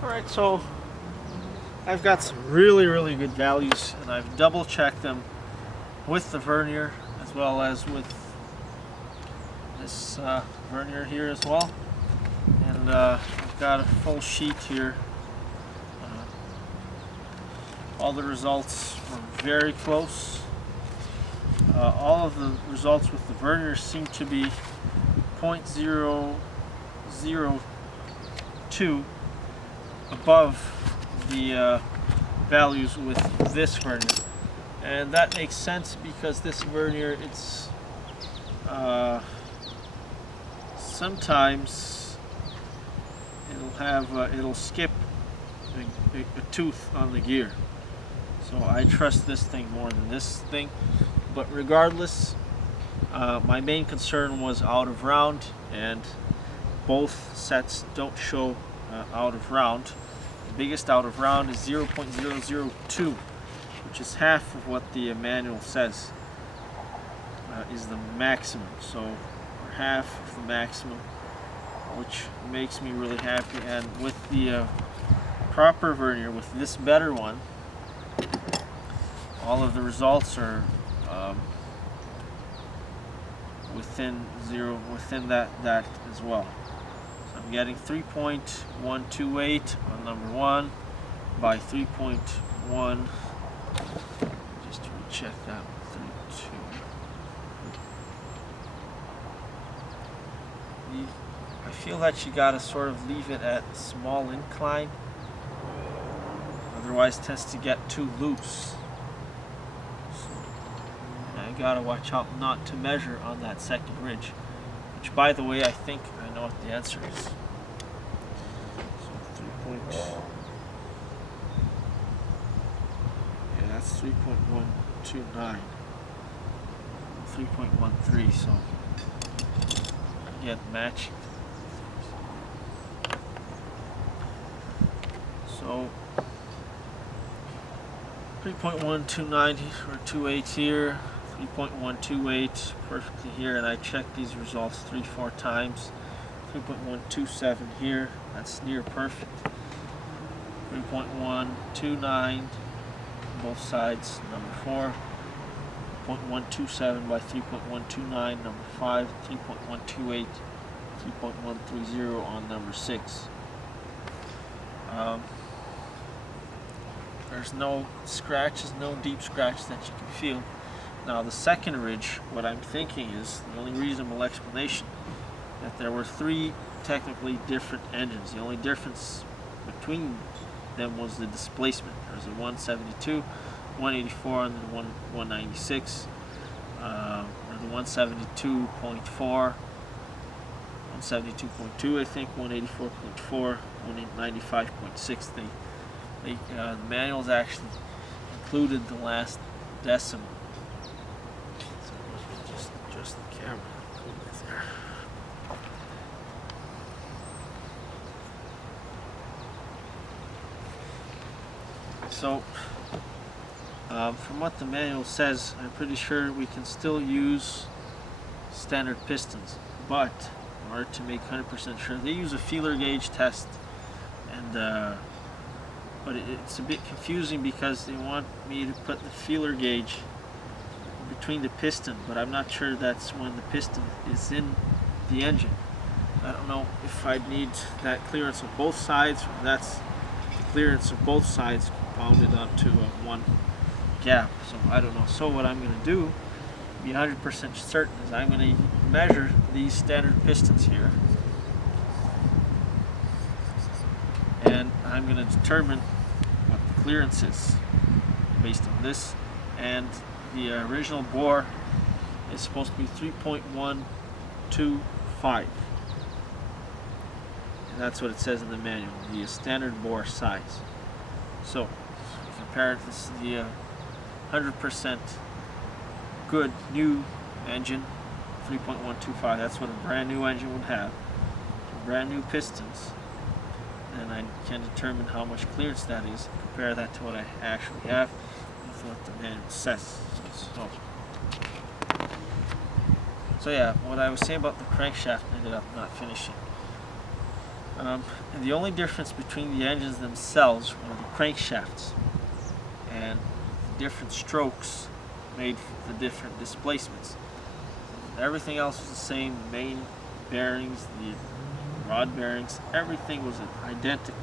Alright, so I've got some really good values, and I've double checked them with the vernier as well as with this vernier here as well. And I've got a full sheet here. All the results were very close. All of the results with the vernier seem to be 0.002 above the values with this vernier, and that makes sense because this vernier, it's sometimes it'll skip a tooth on the gear, so I trust this thing more than this thing. But regardless, my main concern was out of round, and both sets don't show out of round. The biggest out of round is 0.002, which is half of what the manual says is the maximum. So we're half of the maximum, which makes me really happy. And with the proper vernier, with this better one, all of the results are within that as well. So I'm getting 3.128 on number one by 3.1. Just to recheck that. 32. I feel that you gotta sort of leave it at small incline, otherwise it tends to get too loose. I gotta watch out not to measure on that second ridge, which, by the way, I think I know what the answer is. So 3.129, 3.13. So again, matching. So 3.129 or 28 here. 3.128 perfectly here, and I checked these results 3-4 times. 3.127 here, that's near perfect. 3.129 both sides, number 4. 0.127 by 3.129, number 5. 3.128, 3.130 on number 6. There's no scratches, no deep scratches that you can feel. Now the second ridge, what I'm thinking is, the only reasonable explanation, that there were 3 technically different engines. The only difference between them was the displacement. There was a 172, 184, and then 196, or the 172.4, 172.2, I think, 184.4, 195.6. The manuals actually included the last decimal. Just the camera. There. So, from what the manual says, I'm pretty sure we can still use standard pistons, but in order to make 100% sure, they use a feeler gauge test, and but it's a bit confusing because they want me to put the feeler gauge between the piston, but I'm not sure that's when the piston is in the engine. I don't know if I'd need that clearance on both sides, or that's the clearance of both sides compounded onto one gap. So I don't know. So what I'm going to do, to be 100% certain, is I'm going to measure these standard pistons here, and I'm going to determine what the clearance is based on this. And the original bore is supposed to be 3.125, and that's what it says in the manual, the standard bore size. So compare it, this is the 100% good new engine, 3.125. That's what a brand new engine would have, brand new pistons, and I can determine how much clearance that is, compare that to what I actually have with what the manual says. So yeah, what I was saying about the crankshaft ended up not finishing. And the only difference between the engines themselves were the crankshafts and the different strokes made for the different displacements. Everything else was the same. The main bearings, the rod bearings, everything was identical.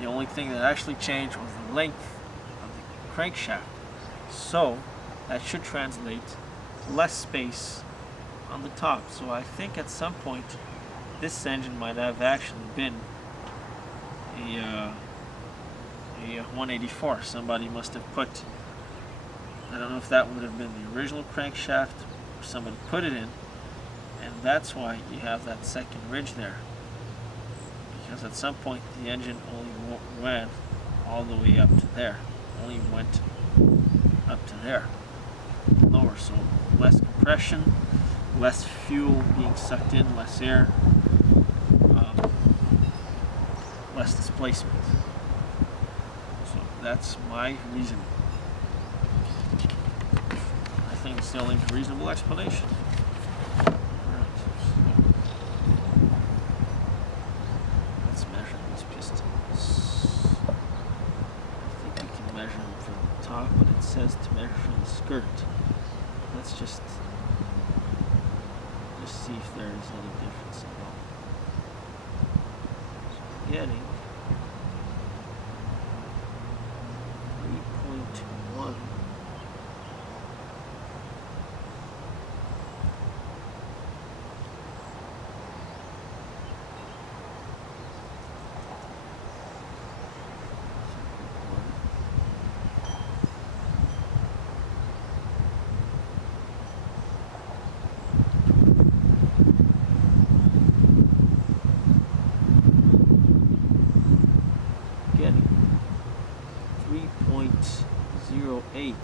The only thing that actually changed was the length of the crankshaft. So that should translate to less space on the top. So I think at some point this engine might have actually been a 184. Somebody must have put, I don't know if that would have been the original crankshaft or somebody put it in, and that's why you have that second ridge there. Because at some point the engine only went all the way up to there. Only went up to there. Lower, so less compression, less fuel being sucked in, less air, less displacement. So that's my reason. I think it's the only reasonable explanation. Alright, so let's measure these pistons. I think we can measure them from the top, but it says to measure from the skirt. Let's just see if there is any difference at all. So we're getting 3.1. Getting 3.08.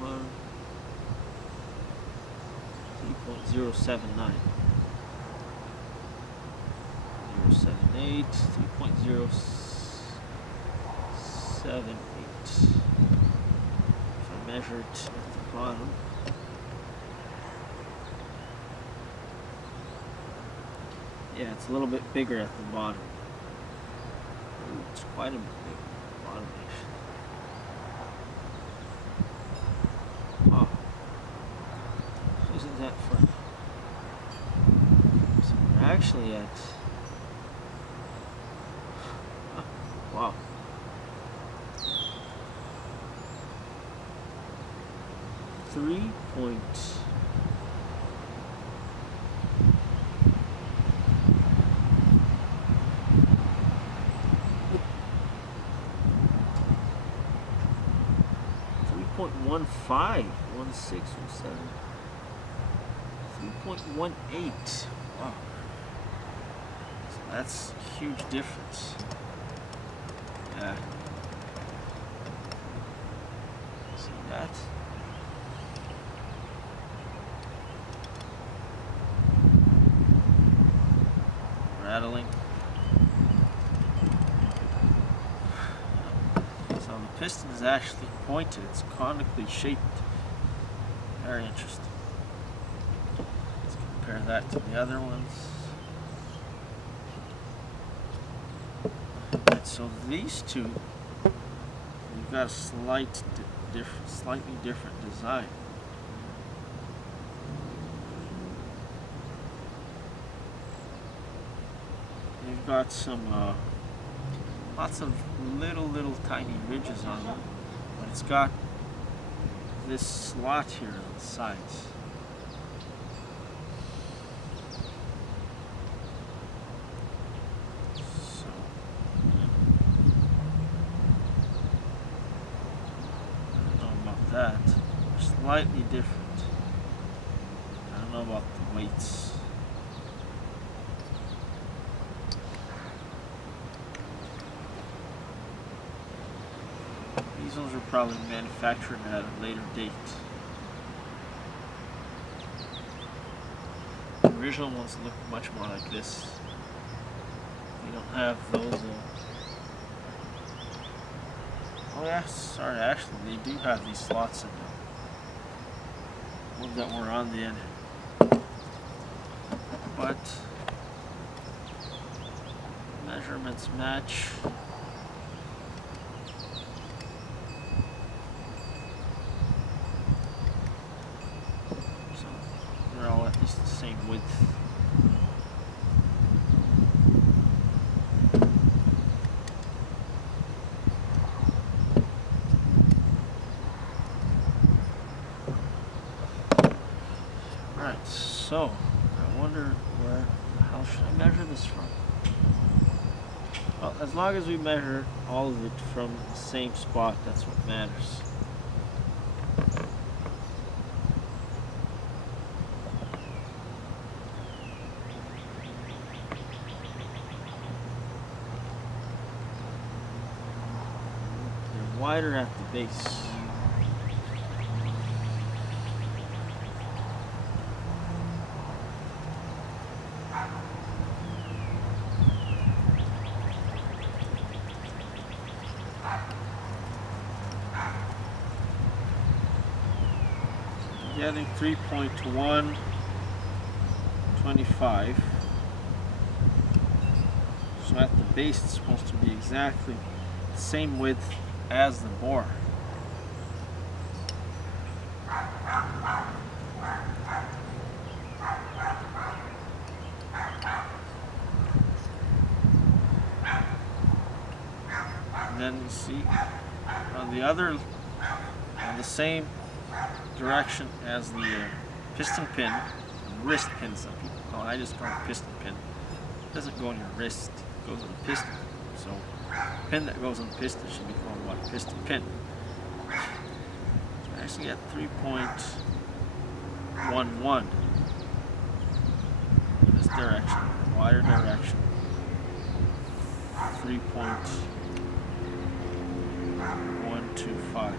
One, 3.079. 078, 3.078. If I measure it at the bottom, yeah, it's a little bit bigger at the bottom. Ooh, it's quite a bit bigger at the bottom, actually. Wow. So isn't that fun? So we're actually at... wow. Three point... 3.15, 16, 17, 3.18. Wow. So that's a huge difference. Yeah. See that? Rattling. So the piston is actually pointed, it's conically shaped. Very interesting. Let's compare that to the other ones. Right, so these two, we've got a slightly different design. They've got some lots of little tiny ridges on them, but it's got this slot here on the sides. So I don't know about that. They're slightly different. I don't know about the weights. These ones were probably manufactured at a later date. The original ones look much more like this. They don't have those. Oh yeah, sorry, actually they do have these slots in them. ones that were on the end. But measurements match. So they're all at least the same width. Alright, so I wonder how should I measure this from? Well, as long as we measure all of it from the same spot, that's what matters. They're wider at the base. Getting 3.125. So at the base it's supposed to be exactly the same width as the bore. And then you see on the same direction as the piston pin, wrist pin some people call it. I just call it piston pin. It doesn't go on your wrist, it goes on the piston. So the pin that goes on the piston should be called what? Piston pin. So I actually get 3.11 in this direction, wider direction. 3.125.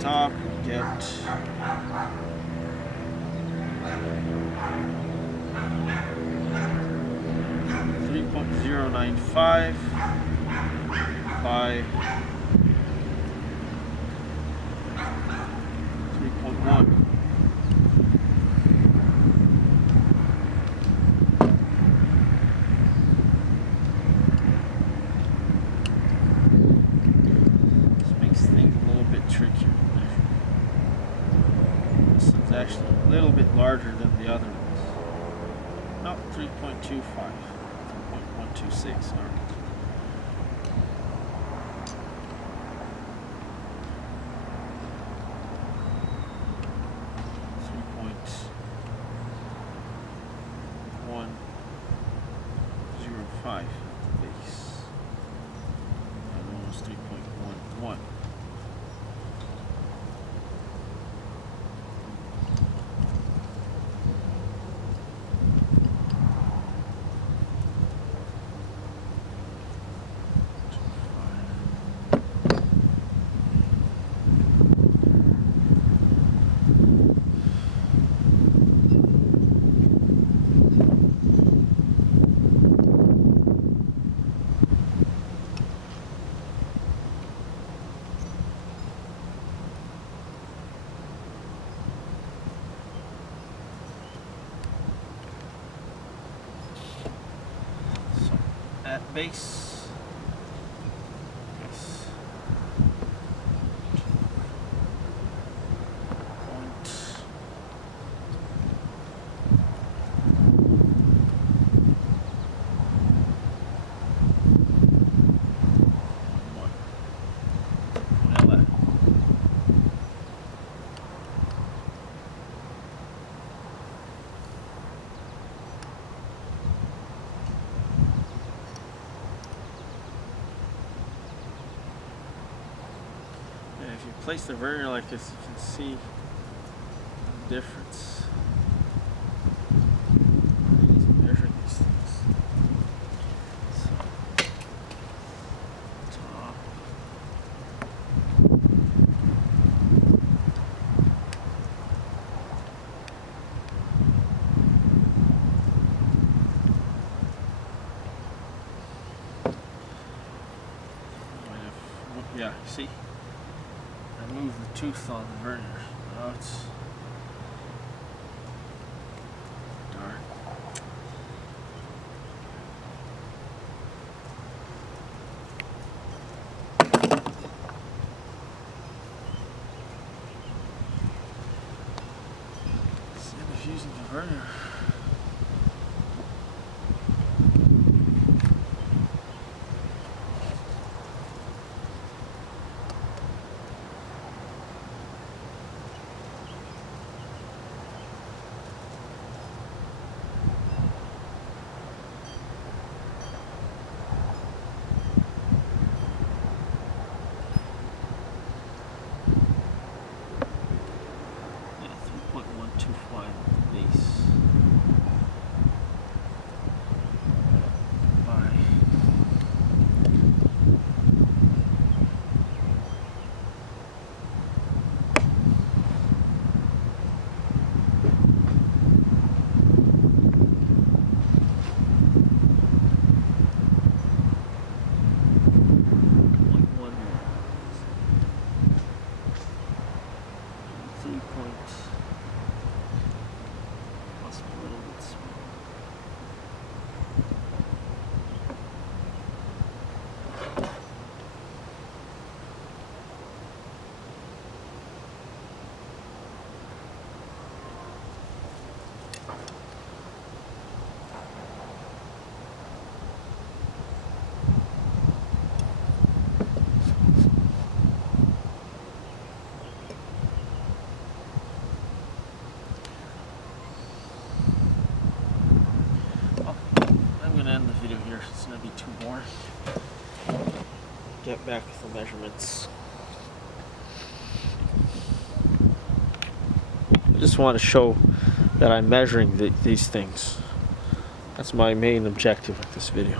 Top, get 3.095 by 3.1. This makes things a little bit trickier. This is actually a little bit larger than the other ones. No, 3.25, 3.126, sorry. .105 at the base. And almost 3.11. At base, if you place the vernier like this, you can see the difference. Just measure these things. So, top. Yeah, see, I moved the tooth on the vernier. Now it's darn. Same as using the vernier. I'm going to end the video here. It's going to be too boring. Get back the measurements. I just want to show that I'm measuring these things. That's my main objective with this video.